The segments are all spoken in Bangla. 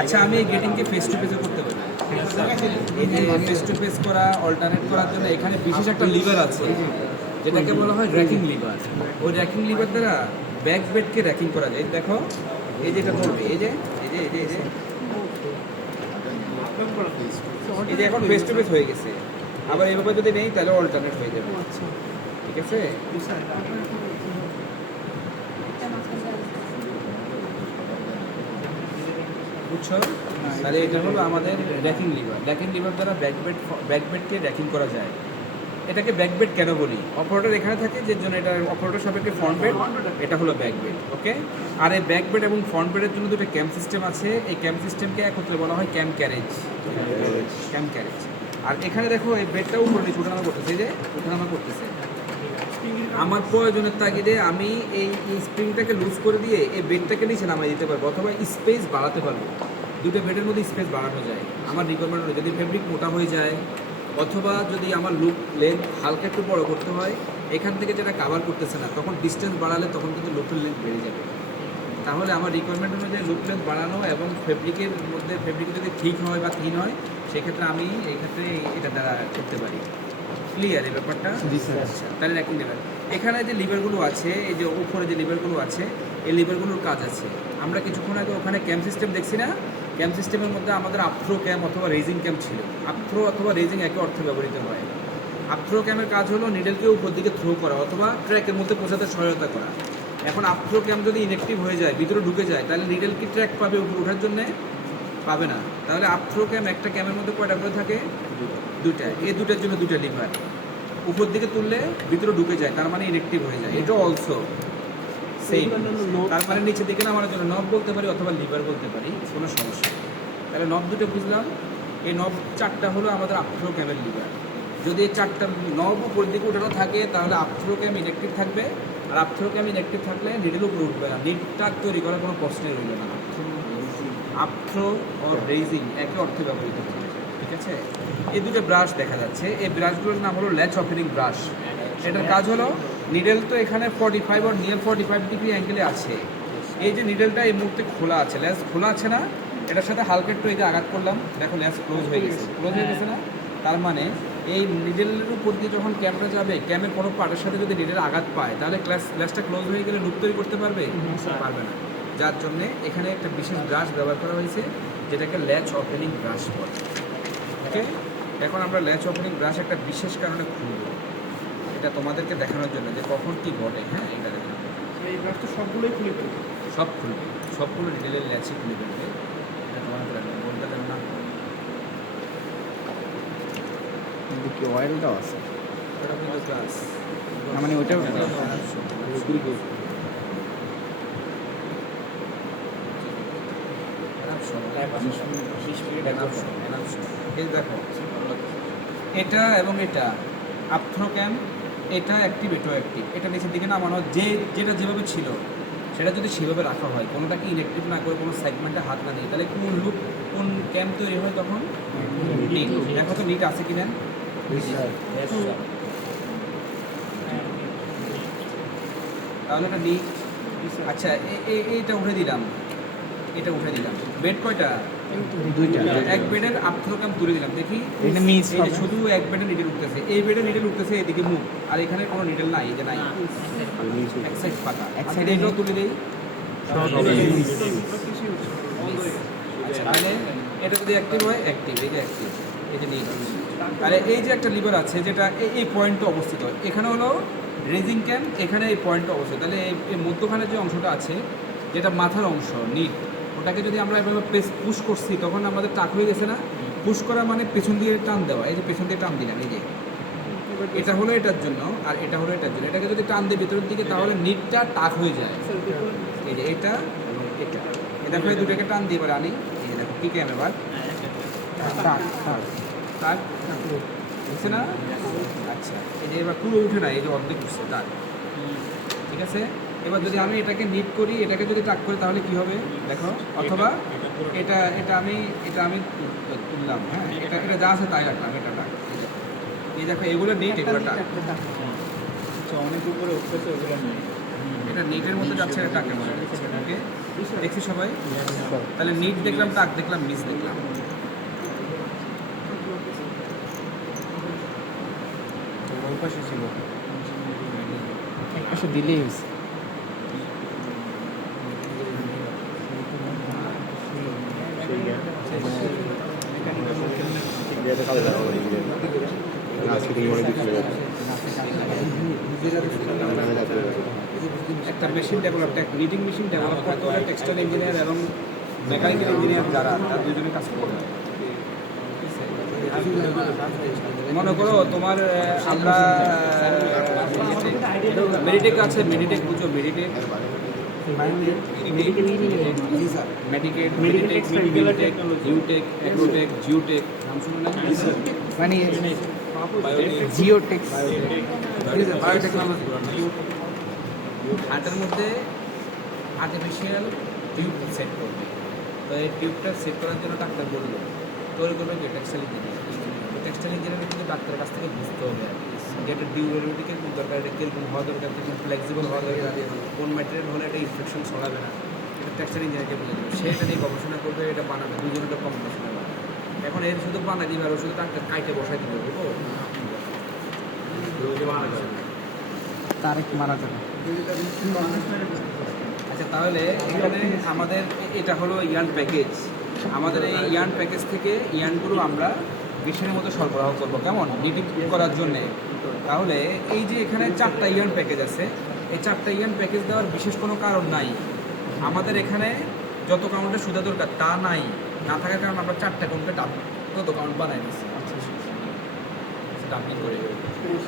আচ্ছা, আমি এই গেটিংকে ফেস টু ফেসও করতে পারি। এই যে ফেস টু ফেস করা, অল্টারনেট করার জন্য এখানে বিশেষ একটা লিভার আছে যেটাকে বলা হয় র্যাকিং লিভার। ওই র্যাকিং লিভার দ্বারা ব্যাক বেডকে র্যাকিং করা যায়। দেখো, এই যে এটা ধরবে, এই যে এই যে এই যে এই যে এই যে এখন ফেস টু ফেস হয়ে গেছে। আবার এইভাবে যদি নেই তাহলে অল্টারনেট হয়ে যাবে। ঠিক আছে, বুঝছো? তাহলে এটা হলো আমাদের র্যাকিং লিভার। র্যাকিং লিভার দ্বারা ব্যাক বেডকে র্যাকিং করা যায়। এটাকে ব্যাক বেড কেন বলি? অপারেটর এখানে থাকে, যে জন্য এটা অপারেটর সাপেক্ষে ফ্রন্ট বেড, এটা হলো ব্যাক বেড। ওকে, আর এই ব্যাক বেড এবং ফ্রন্ট বেডের জন্য দুটো ক্যাম্প সিস্টেম আছে। এই ক্যাম্প সিস্টেমকে একত্রে বলা হয় ক্যাম্প ক্যারেজ। Camp carriage. আর এখানে দেখো, এই বেডটাও উপরে নিচে উঠানামা করতেছে, এই যে উঠানামা করতেছে। আমার প্রয়োজনের তাগিদে আমি এই স্প্রিংটাকে লুজ করে দিয়ে এই বেডটাকে নিচে নামাই দিতে পারবো, অথবা স্পেস বাড়াতে পারবো। দুটো বেডের মধ্যে স্পেস বাড়ানো যায় আমার রিকোয়ারমেন্ট অনুযায়ী। যদি ফেব্রিক মোটা হয়ে যায়, অথবা যদি আমার লুক লেন্থ হালকা একটু বড় করতে হয়, এখান থেকে যেটা কাভার করতেছে না, তখন ডিস্টেন্স বাড়ালে তখন কিন্তু লুকের লেন্থ বেড়ে যাবে। তাহলে আমার রিকোয়ারমেন্ট অনুযায়ী লুক লেন্থ বাড়ানো এবং ফেব্রিকের মধ্যে ফেব্রিক যদি ঠিক হয় বা থিন হয়, সেক্ষেত্রে আমি এই ক্ষেত্রে এটা দ্বারা করতে পারি। ক্লিয়ার এই ব্যাপারটা? আচ্ছা, তাহলে র্যাকিং লিভার। এখানে যে লিভারগুলো আছে, এই যে উপরে যে লিভারগুলো আছে, এই লিভারগুলোর কাজ আছে। আমরা কিছুক্ষণ আগে ওখানে ক্যাম্প সিস্টেম দেখছি না? ক্যাম্প সিস্টেমের মধ্যে আমাদের আফথ্রো ক্যাম্প অথবা রেজিং ক্যাম্প ছিল। আফথ্রো অথবা রেজিং একই অর্থে ব্যবহৃত হয়। আফথ্রো ক্যাম্পের কাজ হলো নিডেলকে উপর দিকে থ্রো করা অথবা ট্র্যাকের মধ্যে পৌঁছাতে সহায়তা করা। এখন আফথ্রো ক্যাম্প যদি ইনঅ্যাক্টিভ হয়ে যায়, ভিতরে ঢুকে যায়, তাহলে নিডেল কি ট্র্যাক পাবে উপরে ওঠার জন্যে? পাবে না। তাহলে আফথ্রো ক্যাম্প একটা ক্যাম্পের মধ্যে কয়টা করে থাকে? দুইটা। এই দুটার জন্য দুটা লিভার। উপর দিকে তুললে ভিতরে ঢুকে যায়, তার মানে ইনঅ্যাক্টিভ হয়ে যায়। এটা অলসো সেম। তার মানে নিচের দিকে নামানোর জন্য নব বলতে পারি অথবা লিভার বলতে পারি, কোনো সমস্যা নেই। তাহলে নব দুটো বুঝলাম। এই নব চারটা হলো আমাদের আফথ্রো ক্যামের লিভার। যদি এই চারটা নব উপর দিকে উঠানো থাকে, তাহলে আফথ্রো ক্যাম ইনঅ্যাক্টিভ থাকবে। আর আফথ্রো ক্যাম ইনঅ্যাক্টিভ থাকলে নিডেল উপরে উঠবে না, নিডটা তৈরি করার কোনো প্রশ্নই রইল না। আফথ্রো ও রেজিং একই অর্থে ব্যবহৃত হয়। ঠিক আছে, এই দুটো ব্রাশ দেখা যাচ্ছে। এই ব্রাশগুলোর নাম হলো ল্যাচ ওপেনিং ব্রাশ। এটার কাজ হলো, নিডেল তো এখানে 45 আর নিয়ার 45 ডিগ্রি অ্যাঙ্গেলে আছে। এই যে নিডেলটা এই মুহূর্তে খোলা আছে, ল্যাচ খোলা আছে না? এটার সাথে হালকা একটু এই যে আঘাত করলাম, দেখো ল্যাচ ক্লোজ হয়ে গেছে। ক্লোজ হয়ে গেছে না? তার মানে এই নিডেলের উপর দিয়ে যখন ক্যামটা যাবে, ক্যামের কোনো পার্টের সাথে যদি নিডেল আঘাত পায়, তাহলে ল্যাচটা ক্লোজ হয়ে গেলে লুপ তৈরি করতে পারবে? পারবে না। যার জন্যে এখানে একটা বিশেষ ব্রাশ ব্যবহার করা হয়েছে, যেটাকে ল্যাচ ওপেনিং ব্রাশ বলে। ওকে, এখন আমরা ল্যাচ ওপেনিং ব্রাশ একটা বিশেষ কারণে খুলব, এটা তোমাদেরকে দেখানোর জন্য যে কখন কী ঘটে। হ্যাঁ, এটা দেখেন, এই ব্রাশ তো সবগুলোই খুলে ফেলবে। সব খুলবে, সবগুলো নিডেলের ল্যাচই খুলে ফেলবে। এটা তোমাদের বলতে দেন না। কিন্তু কি অয়েলটাও আছে, ওটা কিন্তু ব্রাশ, মানে ওইটাও এই দেখো, এটা এবং এটা আফথ্রো ক্যাম, এটা অ্যাক্টিভ, এটাও অ্যাক্টিভ। এটা নিচের দিকে নামানো, যেটা যেভাবে ছিল সেটা যদি সেভাবে রাখা হয়, কোনোটাকে ইনঅ্যাক্টিভ না করে কোনো সেগমেন্টে হাত না দিই, তাহলে কোন লুক, কোন ক্যাম তৈরি হয় তখন? নিট। দেখো তো নিট আছে কিনা। তাহলে এটা নিট। আচ্ছা, এইটা উঠে দিলাম, এটা উঠে দিলাম। বেড কয়টা? দুইটা। এক বেডের আফথ্রো ক্যাম তুলে দিলাম। দেখি এটা মিস এই যে শুধু এক বেডে নিডেল উঠতেছে, এই বেডে নিডেল উঠতেছে এদিকে মুখ, আর এখানে কোনো নিডেল নাই, এই যে নাই, এক সাইড ফাঁকা। এক সাইডে এটাও তুলে দিই। আচ্ছা, তাহলে এটা যদি অ্যাক্টিভ হয়, অ্যাক্টিভ, এই যে অ্যাক্টিভ, এই যে নিড। তাহলে এই যে একটা লিভার আছে যেটা এই পয়েন্টে অবস্থিত, এখানে হলো রেজিং ক্যাম, এখানে এই পয়েন্টে অবস্থিত। তাহলে এই মধ্যখানে যে অংশটা আছে, যেটা মাথার অংশ নিড, ওটাকে যদি আমরা এভাবে পুশ করছি, তখন আমাদের টাক হয়ে গেছে না? পুশ করা মানে পেছন দিয়ে টান দেওয়া। এই যে পেছন দিয়ে টান দিলাম, এই যে এটা হলো এটার জন্য, আর এটা হলো এটার জন্য। এটাকে যদি টান দিই ভিতরের দিকে, তাহলে নিটটা টাক হয়ে যায়। এই যে এটা এবং এটা, দেখো এই দুটাকে টান দিয়ে এবার আনি। এই যে দেখো কি ক্যাম এবার টাক বুঝছে না? আচ্ছা, এই যে এবার পুরো উঠে না, এই যে অর্ধেক উঠছে টাক। ঠিক আছে, এবার যদি আমি এটাকে নিট করি, এটাকে যদি টাক করি, তাহলে কি হবে দেখো। অথবা এটা এটা আমি তুললাম। হ্যাঁ, এটা যা আছে তাই রাখলাম, এটা টাক। এই দেখো, এগুলো নিট, এগুলো টাক। অনেক উপরে উঠতেছে, ওগুলো নেই। এটা নেটের মধ্যে যাচ্ছে, এটা টাকের মধ্যে যাচ্ছে। ওকে, দেখছি সবাই। তাহলে নিট দেখলাম, টাক দেখলাম, মিস দেখলাম। ওই পাশে ছিল, এক পাশে দিলেই হয়েছে। একটা machine develop, knitting machine develop করতে হলে টেক্সটাইল ইঞ্জিনিয়ার এবং মেকানিক্যাল ইঞ্জিনিয়ার যারা, তার দুজনে কাজ করতে হয়। মনে করো তোমার আমরা মেডিটেক আছে, মেডিটেক বুঝো, মেডিটেক মেডিটেক ইউটেক, অ্যাগ্রোটেক, জিওটেক, নাম শুনো না? মানে জিওটেক্স, বায়োটেকনোলজি। হার্টের মধ্যে আর্টিফিশিয়াল টিউব সেট করবে। তো এই টিউবটা সেট করার জন্য ডাক্তার বললো তৈরি করবে কি টেক্সটাইল ইঞ্জিনিয়ার। টেক্সটাইল ইঞ্জিনিয়ার কিন্তু ডাক্তারের কাছ থেকে বুঝতে হবে আর কি, যে এটা ডিউরেবিলিটি কিরকম দরকার, এটা কীরকম হওয়া দরকার, কীরকম ফ্লেক্সিবল হওয়া দরকার, কোন ম্যাটেরিয়াল হলে এটা ইনফেকশন ছড়াবে না, এটা টেক্সটাইল ইঞ্জিনিয়ারকে বুঝে দেবে। সে এটা নিয়ে গবেষণা করবে, এটা বানাবে, দুজনে তো কম্বিনেশনে বানাবে। এখন এর শুধু বানাই দিবে আর শুধু ডাক্তার কাইটে বসাই দিবে, তারেক মারা যাবে। আচ্ছা, তাহলে এখানে আমাদের এটা হলো ইয়ার্ন প্যাকেজ। আমাদের এই ইয়ার্ন প্যাকেজ থেকে ইয়ার্নগুলো আমরা মেশিনের মতো সরবরাহ করবো, কেমন নিটিং করার জন্যে। তাহলে এই যে এখানে 4টা ইয়ার্ন প্যাকেজ আছে, এই 4টা ইয়ার্ন প্যাকেজ দেওয়ার বিশেষ কোনো কারণ নাই। আমাদের এখানে যত কাউন্টে সুতা দরকার তা নাই, না থাকার কারণে আমরা 4টা কাউন্টে তত কাউন্ট বানাই দিচ্ছি ডাম্পিং করে।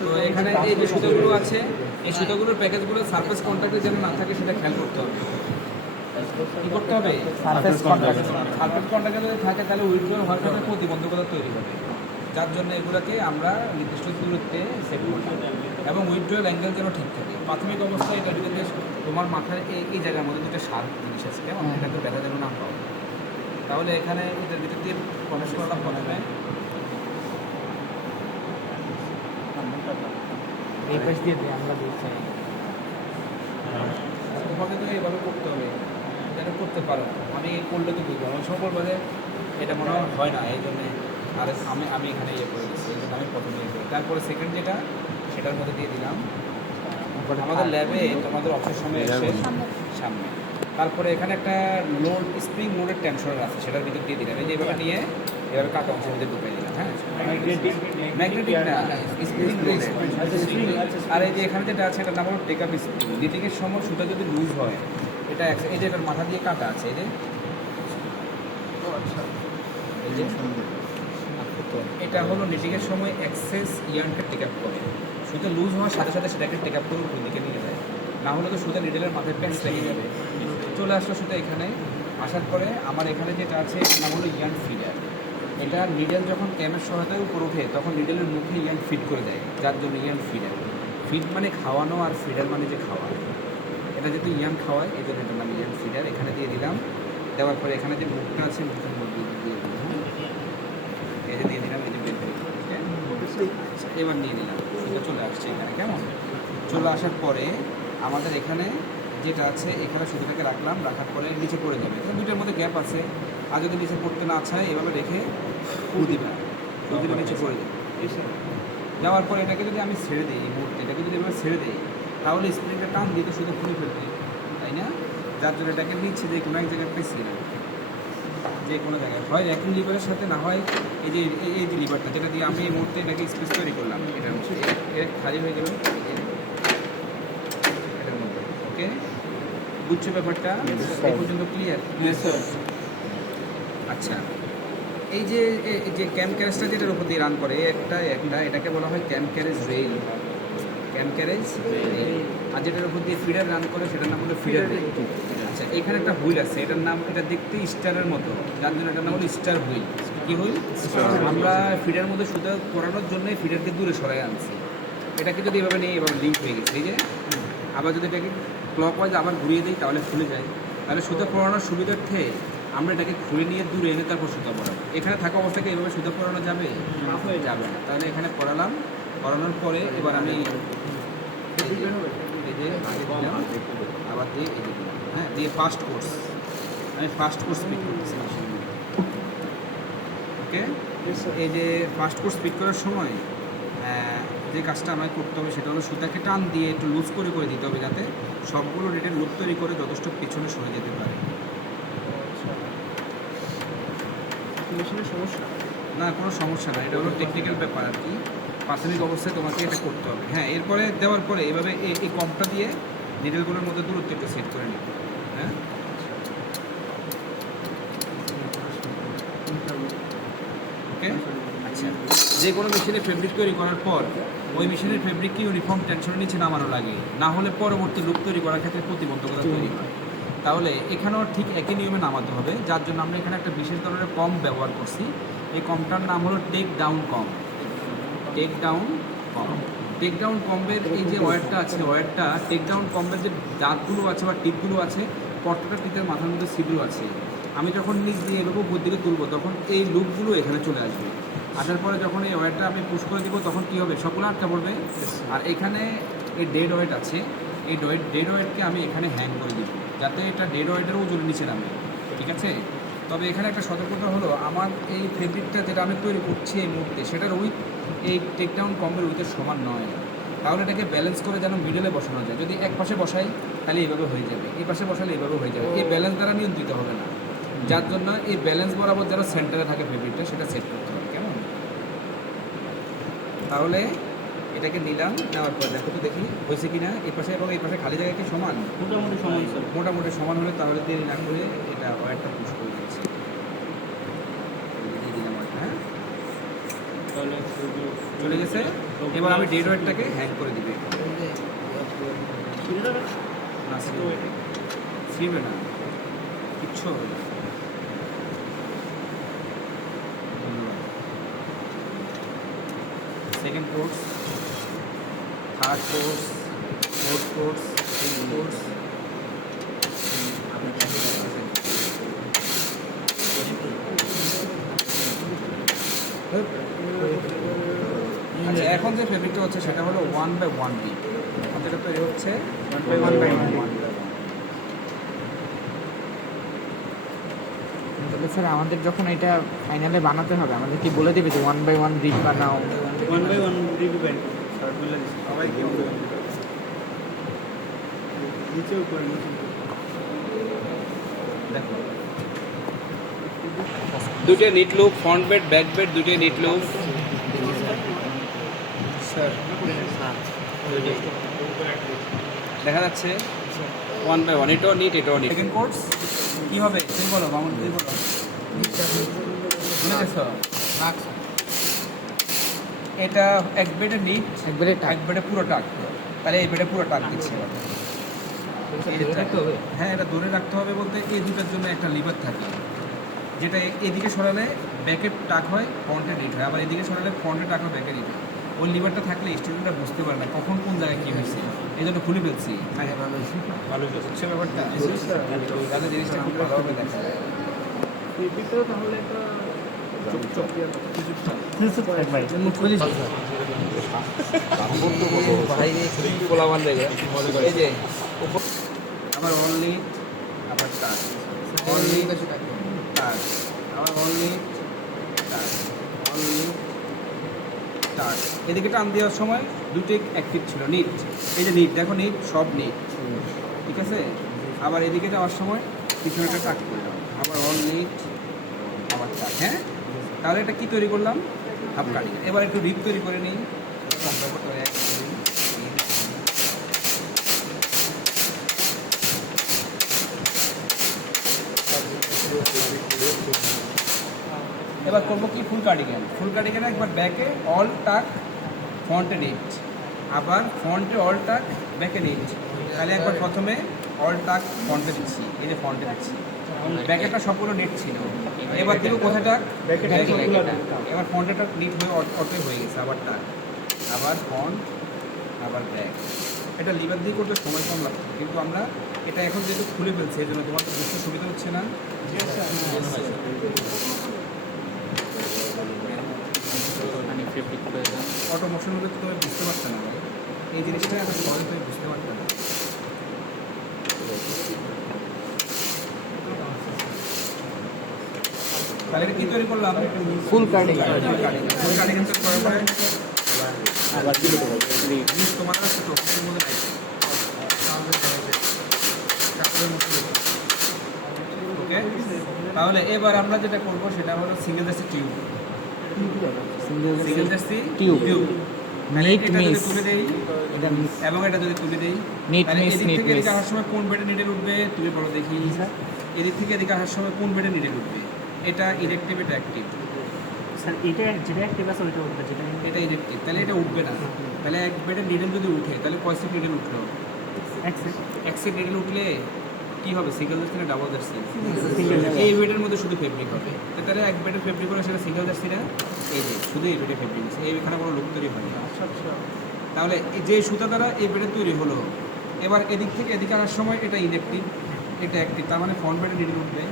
তো এখানে এই যে সুতোগুলো আছে, এই সুতোগুলোর প্যাকেজগুলো সারফেস কন্ট্যাক্টে যেন না থাকে সেটা খেয়াল করতে হবে। কী করতে হবে? Surface contact. সারফেস কন্ট্যাক্টে যদি থাকে তাহলে উইথড্রল হওয়ার ক্ষেত্রে প্রতিবন্ধকতা তৈরি হবে, যার জন্য এগুলোকে আমরা নির্দিষ্ট দূরত্বে সেট করব এবং উইথড্রল অ্যাঙ্গেল যেন ঠিক থাকে। প্রাথমিক অবস্থায় এটা যদি তোমার মাথার এই জায়গার মধ্যে দুটো শার্প জিনিস আছে, কেমন এটাকে ব্যথা যেন না পাও। তাহলে এখানে এটার ভিতর দিয়ে প্রবেশ করাটা প্রথমে এই পাশ দিয়ে আমরা দিচ্ছি। তোমাকে তো এইভাবে করতে হবে, যেন করতে পারো। আমি করলে তো বুঝবো, অনেক সময় বলবো যে এটা মনে হয় না, এই জন্যে আর আমি এখানে ইয়ে করে দিচ্ছি, এই জন্য আমি প্রথমে ইয়ে করি। তারপরে সেকেন্ড যেটা, সেটার মধ্যে দিয়ে দিলাম আমাদের ল্যাবে তোমাদের অফিসের সময় এসে সামনে। তারপরে এখানে একটা লোড, স্প্রিং লোডের টেনশনার আছে, সেটার ভিতর দিয়ে দিলাম। এই যে এভাবে নিয়ে এভাবে কাটা অংশের মধ্যে ঢুকিয়ে দিলাম। হ্যাঁ, ম্যাগনেটিক না, স্প্রিং লোডের। আর এই যে এখানে যেটা আছে এটার নাম হলো টেকআপ স্প্রিং। নিটিংয়ের সময় সুতা যদি লুজ হয়, এটা এই যে এটার মাথা দিয়ে কাটা আছে, এই যে এটা হলো নিটিংয়ের সময় এক্সেস ইয়ার্নকে টেক আপ করে। সুতো লুজ হওয়ার সাথে সাথে সেটাকে টেক আপ করে উপর দিকে নিয়ে যায়, না হলে তো সুতো নিডেলের মাথায় প্যাঁচ লেগে যাবে। চলে আসলো সুতো এখানে, আসার পরে আমার এখানে যেটা আছে এটার নাম হলো ইয়ার্ন ফিডার। এটা নিডেল যখন ক্যামের সহায়তায় উপর ওঠে তখন নিডেলের মুখে ইয়ার্ন ফিড করে দেয়, যার জন্য ইয়ার্ন ফিডার। ফিড মানে খাওয়ানো আর ফিডার মানে যে খাওয়া, এটা যদি ইয়ার্ন খাওয়ায় এই জন্য এটার নাম ইয়ার্ন ফিডার। এখানে দিয়ে দিলাম, দেওয়ার পরে এখানে যে মুখটা আছে মুখের মধ্যে দিয়ে দিলাম। এই যে দিয়ে দিলাম, এই যে বের করে এবার নিয়ে নিলাম, এটা চলে আসছে এখানে। কেমন চলে আসার পরে আমাদের এখানে যেটা আছে, এখানে সুতোটাকে রাখলাম, রাখার পরে নিচে পড়ে যাবে। দুটোর মধ্যে গ্যাপ আছে, আর যদি নিচে পড়তে না চায় এভাবে রেখে ফু দিবে, ফু দিলে নিচে পড়ে যাবে। যাওয়ার পরে এটাকে যদি আমি ছেড়ে দিই, এই মুহূর্তে এটাকে যদি এভাবে ছেড়ে দিই তাহলে স্প্রিংটা টান দিয়ে তো শুধু খুলে ফেলবে, তাই না? যার জন্য এটাকে নিচ্ছে যে কোনো এক জায়গায় পেছিয়ে নেবে, যে কোনো জায়গায় হয় র্যাকিং লিভারের সাথে, না হয় এই যে লিভারটা যেটা দিয়ে আমি এই মুহূর্তে এটাকে স্পেস তৈরি করলাম, এটার মধ্যে খালি হয়ে গেল এটার মধ্যে। ওকে, বুঝছো ব্যাপারটা? এই পর্যন্ত ক্লিয়ার? আচ্ছা, এই যে ক্যাম ক্যারেজটা যেটার উপর দিয়ে রান করে এটাকে বলা হয় ক্যাম ক্যারেজ রেল। ক্যাম ক্যারেজ রেল। আর যেটার উপর দিয়ে ফিডার রান করে সেটার নাম হলো ফিডার রেল। আচ্ছা, এখানে একটা হুইল আছে, এটার নাম, এটা দেখতে স্টারের মতো, যার জন্য এটার নাম হলো স্টার হুইল। কি হুইল? আমরা ফিডার মধ্যে সুতো পরানোর জন্য ফিডারকে দূরে সরাই আনছি। এটাকে যদি এভাবে নিয়ে এভাবে লিঙ্ক হয়ে গেছে, এই যে আবার যদি এটাকে ক্লক ওয়াইজ আবার ঘুরিয়ে দিই তাহলে খুলে যায়। তাহলে সুতো পরানোর সুবিধার্থে আমরা এটাকে খুলে নিয়ে দূরে এনে তারপর সুতো পরাবো। এখানে থাকা অবস্থাকে এভাবে সুতো পরানো যাবে? হয়ে যাবে না। তাহলে এখানে পরালাম, পরানোর পরে এবার আমি এই যে আগে দিলাম, আবার দিয়ে এই যে দিলাম, হ্যাঁ, দিয়ে ফার্স্ট কোর্স, আমি ফার্স্ট কোর্স পিক করতেছি মেশিনের মধ্যে। ওকে, এই যে ফার্স্ট কোর্স পিক করার সময় যে কাজটা আমায় করতে হবে সেটা হলো সুতাকে টান দিয়ে একটু লুজ করে দিতে হবে, যাতে সবগুলো নেটের লুপ তৈরি করে যথেষ্ট পেছনে সরে যেতে পারে। মেশিনের সমস্যা না, কোনো সমস্যা না, এটা হলো টেকনিক্যাল ব্যাপার আর কি, প্রাথমিক অবস্থায় তোমাকে এটা করতে হবে। হ্যাঁ, এরপরে দেওয়ার পরে এভাবে এই কম্পটা দিয়ে নিডলগুলোর মধ্যে দূরত্ব একটু সেট করে নিবে। হ্যাঁ, ওকে। আচ্ছা, যে কোনো মেশিনে ফেব্রিক তৈরি করার পর ওই মেশিনের ফেব্রিককে ইউনিফর্ম টেনশনের নিচে নামানো লাগে, না হলে পরবর্তী লুপ তৈরি করার ক্ষেত্রে প্রতিবন্ধকতা তৈরি হয়। তাহলে এখানেও ঠিক একই নিয়মে নামাতে হবে, যার জন্য আমরা এখানে একটা বিশেষ ধরনের কম ব্যবহার করছি। এই কমটার নাম হলো টেক ডাউন কম। টেক ডাউন কম, টেক ডাউন কম্বের এই যে ওয়্যারটা আছে, ওয়্যারটা টেক ডাউন কম্বের যে দাঁতগুলো আছে বা টিপগুলো আছে, প্রত্যেকটা টিপের মাথার মধ্যে সিডও আছে। আমি যখন নিচ দিয়ে এভাবে উপর দিকে তুলবো তখন এই লুপগুলো এখানে চলে আসবে। আসার পরে যখন এই ওয়্যারটা আমি পুশ করে দিব তখন কী হবে, সবগুলো আটকা পড়বে। আর এখানে এই ডেড ওয়েট আছে, এই ডেড ওয়েটকে আমি এখানে হ্যাং করে দিব, যাতে এটা ডেড ওয়েটের ওজনের নিচে নামে। ঠিক আছে, তবে এখানে একটা সতর্কতা হলো, আমার এই ফেব্রিকটা যেটা আমি তৈরি করছি এই মুহূর্তে, সেটার উইথ এই টেকডাউন কম্বের উইথের সমান নয়। তাহলে এটাকে ব্যালেন্স করে যেন মিডলে বসানো যায়। যদি এক পাশে বসাই তাহলে এইভাবে হয়ে যাবে, এই পাশে বসালে এইভাবে হয়ে যাবে, এই ব্যালেন্স দ্বারা নিয়ন্ত্রিত হবে না। যার জন্য এই ব্যালেন্স বরাবর যেন সেন্টারে থাকে ফেব্রিকটা, সেটা সেট করতে হবে। কেমন? তাহলে এটাকে নিলাম, নেওয়ার পর দেখো তো দেখি হয়েছে কি না, এই পাশে এবং এই পাশে খালি জায়গা কি সমান? মোটামুটি সময় মোটামুটি সমান হলে তাহলে দেরি না করে এটা ওয়্যারটা পুশ করে দিচ্ছি। দিয়ে দিলাম ওয়্যারটা, হ্যাঁ, তাহলে চলে গেছে। এবার আমি ডেড ওয়্যারটাকে হ্যাং করে দিবে, না ছিঁড়বে না, কিচ্ছু হবে না। Second course, third course, fourth course, fifth course, আচ্ছা, এখন যে ফেব্রিকটা হচ্ছে সেটা হলো 1/1 ডিপ। এখন যেটা তৈরি হচ্ছে 1/1। তাহলে স্যার আমাদের যখন এটা ফাইনালে বানাতে হবে আমাদের কি বলে দেবে যে 1/1 ডিপ বানাও? 1/1 রিভিউ স্যার বলে দিচ্ছি সবাই কি বলবে? নিচে উপরে নিচে দেখো, দুটো knit loop, front bed, back bed, দুটো নিট লুপ। স্যার দেখা যাচ্ছে 1/1, এটাও নিট, এটাও নিট। সেকেন্ড কোর্স কি হবে তুমি বলো, মামুন তুমি বলো। বুঝে গেছো? এটা এক বেডে নিট, একবারে এক বেডে পুরো টাক, তাহলে এই বেডে পুরো টাক দিচ্ছে। হ্যাঁ, এটা ধরে রাখতে হবে বলতে এই দুটার জন্য একটা লিভার থাকে, যেটা এদিকে সরালে ব্যাকের টাক হয়, ফ্রন্টে নিট হয়, আবার এদিকে সরালে ফ্রন্টে টাক হয়, ব্যাকে নিট হয়। ওই লিভারটা থাকলে স্টুডেন্টরা বুঝতে পারে না কখন কোন জায়গায় কী হয়েছে, এই জন্য খুলে ফেলছি। ভালো হচ্ছে ব্যাপারটা, যাতে জিনিসটা খুব ভালোভাবে দেখা যায়। এই ভিতরে তাহলে একটা এই যে আমার অনলি, আবার টাচ, অনলি টাচ, আবার অনলি টাচ, অনলি টাচ। এদিকে টান দেওয়ার সময় দুটোই অ্যাক্টিভ ছিল, নিট, এই যে নিট, দেখো নিট, সব নিট। ঠিক আছে, আবার এদিকে যাওয়ার সময় পিছনেটা টাচ করলাম, আবার অল নিট, আবার টাচ। হ্যাঁ, তাহলে এটা কি তৈরি করলাম? Half cutting. এবার একটু রিপ তৈরি করে নিই। এবার করবো কি, ফুল কার্ডিগান। ফুল কার্ডিগানে একবার ব্যাকে অল টাক, ফ্রন্টে নিট, আবার ফ্রন্টে অল টাক, ব্যাকে নিট। তাহলে একবার প্রথমে অল টাক ফ্রন্টে দিচ্ছি, এই যে ফ্রন্টে দিচ্ছি, ব্যাকেটা সবগুলো নিট ছিল। এবার দেখো কোথায় টাক, এবার ফ্রন্টেটা নিট হয়ে অটোই হয়ে গেছে, আবার টাক, আবার ফ্রন্ট, আবার ব্যাক। এটা লিভার দিয়ে করতে সময় কম লাগছে, কিন্তু আমরা এটা এখন যেহেতু খুলে ফেলছি এই জন্য তোমার তো বুঝতে সুবিধা হচ্ছে না। অটো মোশন হলে তো তুমি বুঝতে পারছো না। এই জিনিসটা আমরা সহজে বুঝতে পারতাম না। তাহলে এটা কি তৈরি করলাম? ফুল কার্ডিং। ফুল কার্ডিং করার পরে আবার কি করবো জিনিস তোমার কাছে প্রফেশনের মধ্যে নাই, কাপড়ের মধ্যে। ওকে, তাহলে এবার আমরা যেটা করবো সেটা হলো single jersey tube. Single jersey tube. তাহলে নিট এটা যদি মিস। তুলে দেই এটা মিস। এবং এটা যদি তুলে দেই, নিট তাহলে মিস, এদিক নিট থেকে এদিকে মিস। আসার সময় কোন বেডে নিডেল উঠবে তুমি বলো দেখি। এদিক থেকে এদিকে আসার সময় কোন বেডে নিডেল উঠবে? এটা ইরেক্টিভ, এটা অ্যাক্টিভ। স্যার এটা যেটা অ্যাক্টিভ আছে ওইটা উঠবে, যেটা এটা ইরেক্টিভ, তাহলে এটা উঠবে না। তাহলে এক বেডে নিডেল যদি উঠে তাহলে কয় সেট নিডেল উঠলো? অ্যাক্সেস এক সেট নিডেল উঠলে কি হবে? সিঙ্গেল জার্সি না ডাবল জার্সি? সিঙ্গেল এই বেডের মধ্যে শুধু ফেব্রিক হবে। তাহলে এক বেডের ফেব্রিক হলে সেটা সিঙ্গেল জার্সি না? এই যে শুধু এই বেডে ফেব্রিক আছে, এইখানে কোনো লুক তৈরি হয় না। তাহলে এই যে সুতা দ্বারা এই বেডে তৈরি হলো, এবার এদিক থেকে এদিকে আসার সময় এটা ইলেকট্রিক, এটা অ্যাক্টিভ, তার মানে ফ্রন্ট বেডে নিডেল উঠবে।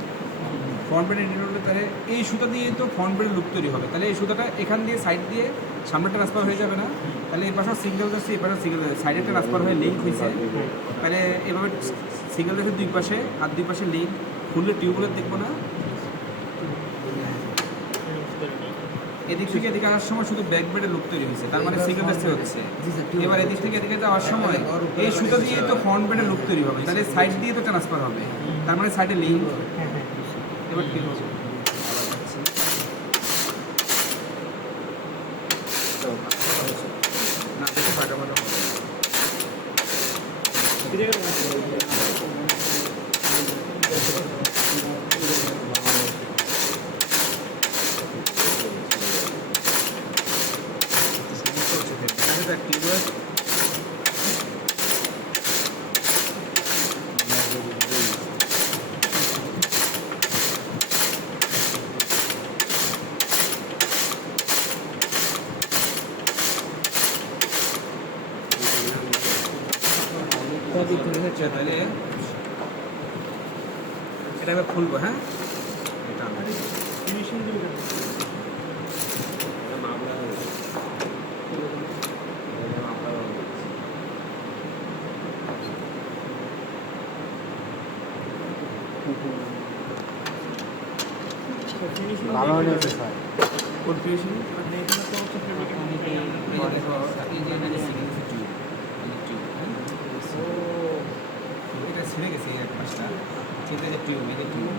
ফ্রন্ট বেডে নিডেল উঠলে তাহলে এই সুতা দিয়ে তো ফ্রন্ট বেডের লুক তৈরি হবে। তাহলে এই সুতাটা এখান দিয়ে সাইড দিয়ে সামনে ট্রান্সফার হয়ে যাবে না? তাহলে এই পাশে সিঙ্গেল যাচ্ছে, এই পাশে সিঙ্গেল যাচ্ছে, সাইডে ট্রান্সফার হয়ে লিঙ্ক হয়েছে। তাহলে এভাবে সিঙ্গেল যাচ্ছে দুই পাশে, আর দুই পাশে লিঙ্ক খুললে টিউবগুলো দেখবো না? এদিক থেকে এদিকে আসার সময় শুধু ব্যাক বেডে লুক তৈরি হয়েছে, তার মানে সিঙ্গেল জার্সি হচ্ছে। এবার এদিক থেকে এদিকে যাওয়ার সময় এই সুতা দিয়ে তো ফ্রন্ট বেডে লুক তৈরি হবে, তাহলে সাইড দিয়ে তো ট্রান্সফার হবে, তার মানে সাইডে লিঙ্ক। এবার কি হচ্ছে? না দেখে ফাটা ফাটা হবে। তাহলে এটা এবার খুলবো। হ্যাঁ, এটা ভালো হলে স্যার। কোন ফিনিশিং? এই যে দেখো, এই যে এটা যে সিঙ্গেল টিউব, এটা ছিঁড়ে গেছে এই এক পাশটা, সেটা যে টিউব, এই যে টিউব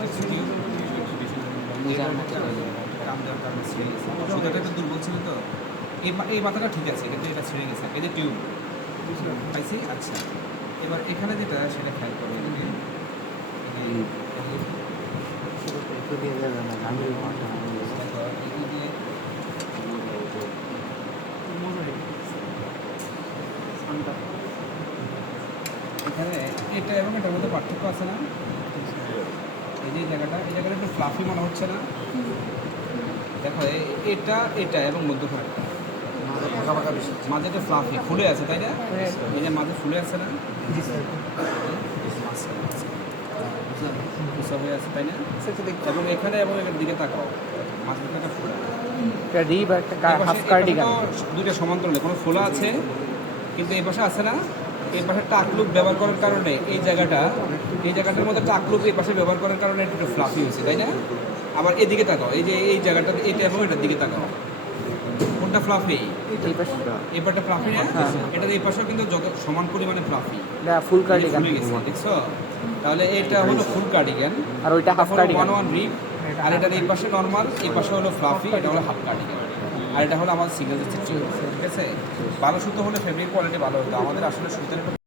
বোঝার মতো কাম দেওয়ার কারণে ছিঁড়ে গেছে। সুতাটা একটু দুর্বল ছিল তো, এই মাথাটা ঠিক আছে, কিন্তু এটা ছিঁড়ে গেছে। এই যে টিউব পাইছি। আচ্ছা, এবার এখানে যেটা সেটা খেয়াল করবে, এখানে এটা এবং এটার মধ্যে পার্থক্য আছে না? এই যে জায়গাটা, এই জায়গাটা একটু ফ্লাফি মনে হচ্ছে না? দেখো এটা এটা এবং মধ্যখানটা মাঝে তো ফ্লাফি ফুলে আছে, তাই না? এই যে মাঝে ফুলে আছে না? উৎসব হয়ে আছে, তাই না? এবং এখানে এবং এখানে দিকে তাকাও, মাঝখানে একটা ফোলা। এটা রিব আর একটা হাফ কার্ডিগান। দুইটা সমান্তরালে কোনো ফোলা আছে, কিন্তু এই পাশে আছে না? এই পাশে টাকলুক ব্যবহার করার কারণে এই জায়গাটার মধ্যে টাকলুক এই পাশে ব্যবহার করার কারণে একটু ফ্লাফি হয়েছে, তাই না? আবার এদিকে তাকাও, এই যে এই জায়গাটা, এটা এবং এটার দিকে তাকাও, কোনটা ফ্লাফি? এই পাশে এই পাশটা ফ্লাফি না? এটা এই পাশেও কিন্তু যত সমান পরিমাণে ফ্লাফি। এটা ফুল কার্ডিগান। দেখছো? তাহলে এটা হলো ফুল কার্ডিগান, আর ওইটা হাফ কার্ডিগান। 1 রিপ, আর এটা এই পাশে নরমাল, এই পাশে হলো ফ্লাফি, এটা হলো হাফ কার্ডিগান, আর এটা হলো আমার সিঙ্গেল। ঠিক আছে, ভালো সুতো হলে ফেব্রিক কোয়ালিটি ভালো হতো। আমাদের আসলে সুতোর